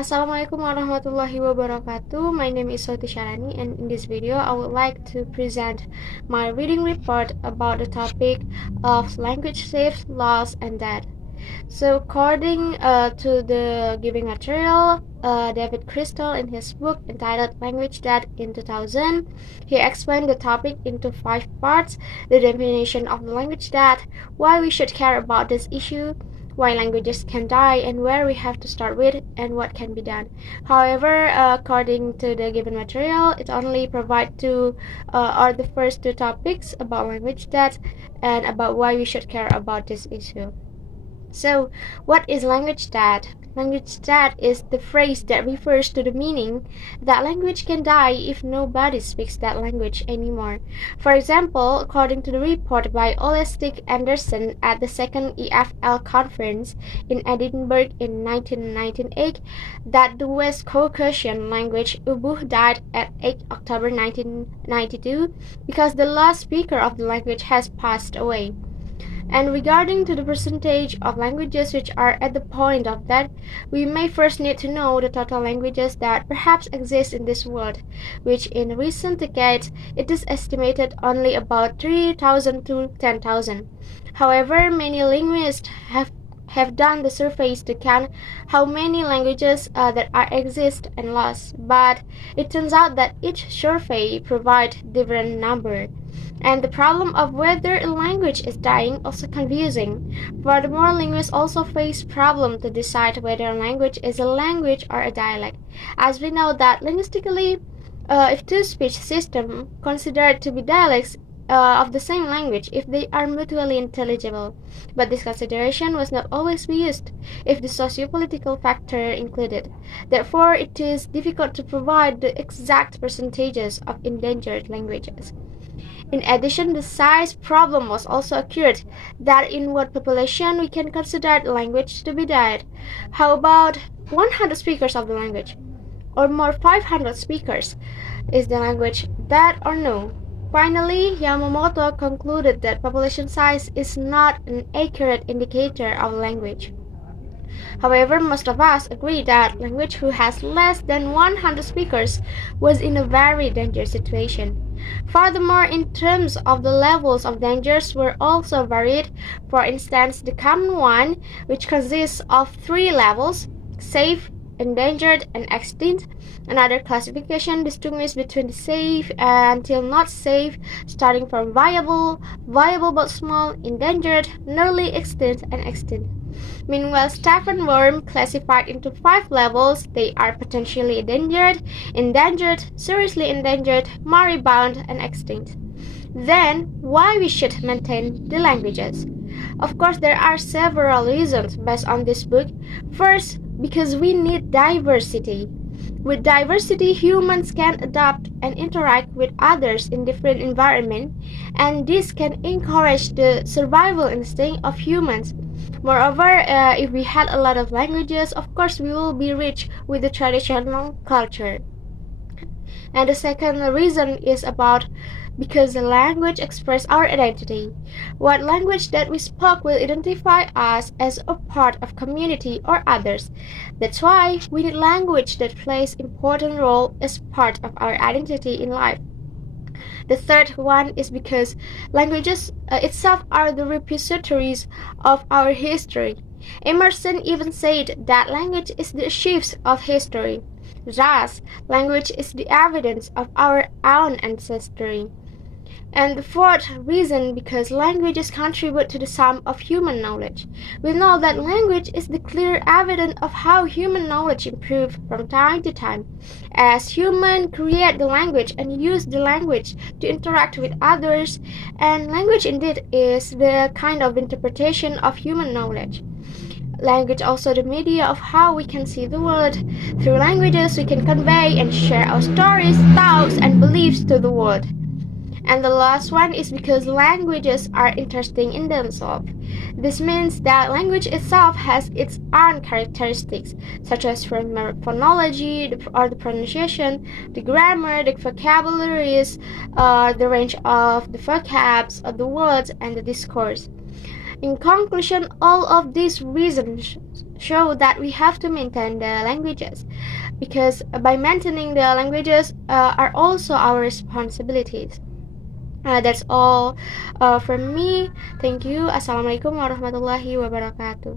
Assalamualaikum warahmatullahi wabarakatuh. My name is Syahrani, and in this video I would like to present my reading report about the topic of language shifts, loss, and death. So according to the given material, David Crystal in his book entitled Language Death in 2000, he explained the topic into 5 parts: the definition of the language death, why we should care about this issue, why languages can die, and where we have to start with, and what can be done. However, according to the given material, it only provides the first 2 topics about language death and about why we should care about this issue. So, what is language death? Language death is the phrase that refers to the meaning that language can die if nobody speaks that language anymore. For example, according to the report by Ole Stig Andersen at the second EFL conference in Edinburgh in 1998, that the West Caucasian language Ubuh died at 8 October 1992 because the last speaker of the language has passed away. And regarding to the percentage of languages which are at the point of death, we may first need to know the total languages that perhaps exist in this world, which in recent decades it is estimated only about 3,000 to 10,000. However, many linguists have done the surveys to count how many languages that exist and lost, but it turns out that each survey provides different number. And the problem of whether a language is dying also confusing. Furthermore, linguists also face problem to decide whether a language is a language or a dialect, as we know that linguistically, if two speech systems considered to be dialects of the same language if they are mutually intelligible, but this consideration was not always be used if the socio-political factor included. Therefore, it is difficult to provide the exact percentages of endangered languages. In addition, the size problem was also occurred, that in what population we can consider the language to be dead. How about 100 speakers of the language? Or more 500 speakers? Is the language dead or no? Finally, Yamamoto concluded that population size is not an accurate indicator of language. However, most of us agree that language who has less than 100 speakers was in a very dangerous situation. Furthermore, in terms of the levels of dangers were also varied. For instance, the common one, which consists of 3 levels: safe, endangered, and extinct. Another classification distinguishes between the safe until not safe, starting from viable but small, endangered, nearly extinct, and extinct. Meanwhile, Stephen Worm classified into 5 levels. They are potentially endangered, seriously endangered, moribund, and extinct. Then, why we should maintain the languages? Of course, there are several reasons based on this book. First, because we need diversity. With diversity, humans can adapt and interact with others in different environments, and this can encourage the survival instinct of humans. Moreover, if we had a lot of languages, of course we will be rich with the traditional culture. And the second reason is because the language expresses our identity. What language that we spoke will identify us as a part of community or others. That's why we need language that plays important role as part of our identity in life. The third one is because languages itself are the repositories of our history. Emerson even said that language is the archives of history. Thus, language is the evidence of our own ancestry. And the fourth reason, because languages contribute to the sum of human knowledge. We know that language is the clear evidence of how human knowledge improves from time to time, as humans create the language and use the language to interact with others, and language indeed is the kind of interpretation of human knowledge. Language also the media of how we can see the world. Through languages we can convey and share our stories, thoughts, and beliefs to the world. And the last one is because languages are interesting in themselves. This means that language itself has its own characteristics, such as phonology or the pronunciation, the grammar, the vocabularies, the range of the vocabs of the words, and the discourse. In conclusion, all of these reasons show that we have to maintain the languages, because by maintaining the languages are also our responsibilities. That's all from me. Thank you. Assalamualaikum warahmatullahi wabarakatuh.